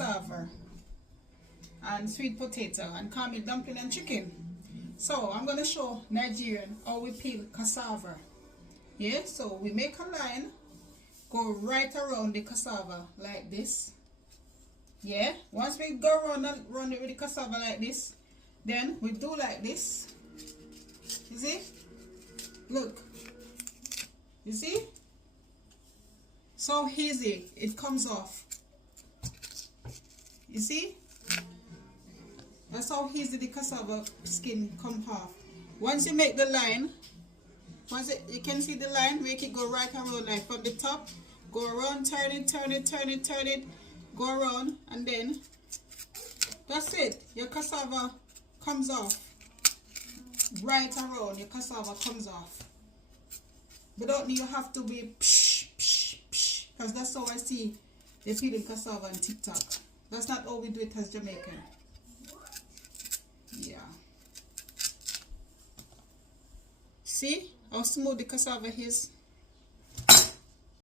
cassava and sweet potato and caramel dumpling and chicken. So I'm gonna show Nigerian how we peel cassava. Yeah, so we make a line, go right around the cassava like this. Yeah, once we go around and run it with the cassava like this, then we do like this. You see? Look. You see? So easy, it comes off. You see? That's how easy the cassava skin comes off. Once you make the line, you can see the line, make it go right around, like from the top, go around, turn it, go around, and then that's it. Your cassava comes off. Right around, your cassava comes off. But don't you have to be psh, psh, psh, because that's how I see they peeling cassava on TikTok. That's not how we do it as Jamaican. Yeah. See how smooth the cassava is?